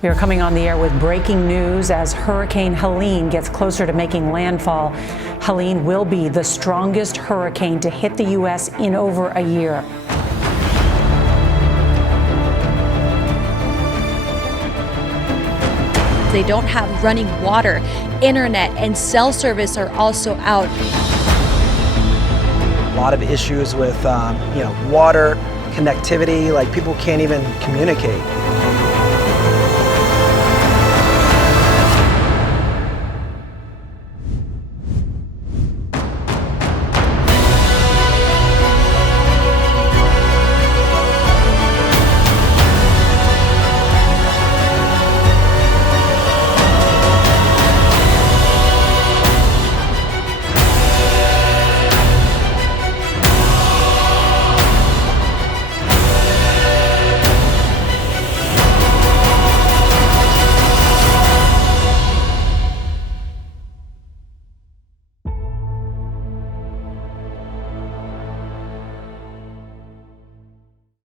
We are coming on the air with breaking news as Hurricane Helene gets closer to making landfall. Helene will be the strongest hurricane to hit the U.S. in over a year. They don't have running water, internet, and cell service are also out. A lot of issues with water, connectivity, like people can't even communicate.